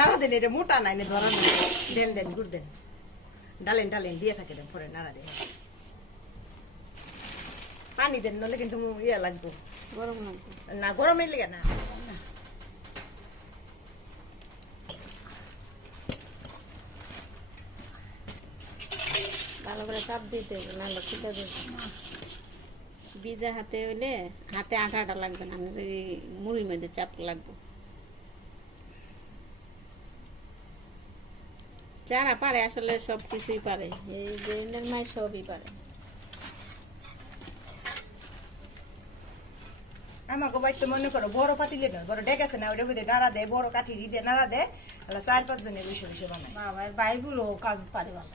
নাড়া দেন এটা মোটা নাই না ধরা দেন দেন গুড় দেন। ডালেন ডালেন দিয়ে থাকে দেন পরে নাড়া দেন। পানি দেন নলে কিন্তু ইয়ে লাগবো। গরম লাগবে। না গরমের লেগে না। ভালো করে চাপ দিতে হবে দেবে ভিজা হাতে হইলে হাতে আটা আটা লাগবে না মুড়ির মধ্যে চাপ লাগবে। যারা পারে আসলে সব কিছুই পারে। এই জৈনের মাই সবই পারে। আমাকে বাইতে মনে করো বড় পাতিলে নয় বড় ডেক আছে না ওটা বুঝে নাড়া দেয় বড় কাঠি দিয়ে নাড়া দেয় চার পাঁচ জনে বসে বসে বানায়। বাবা বাইবুলও কাজ পারে ভালো।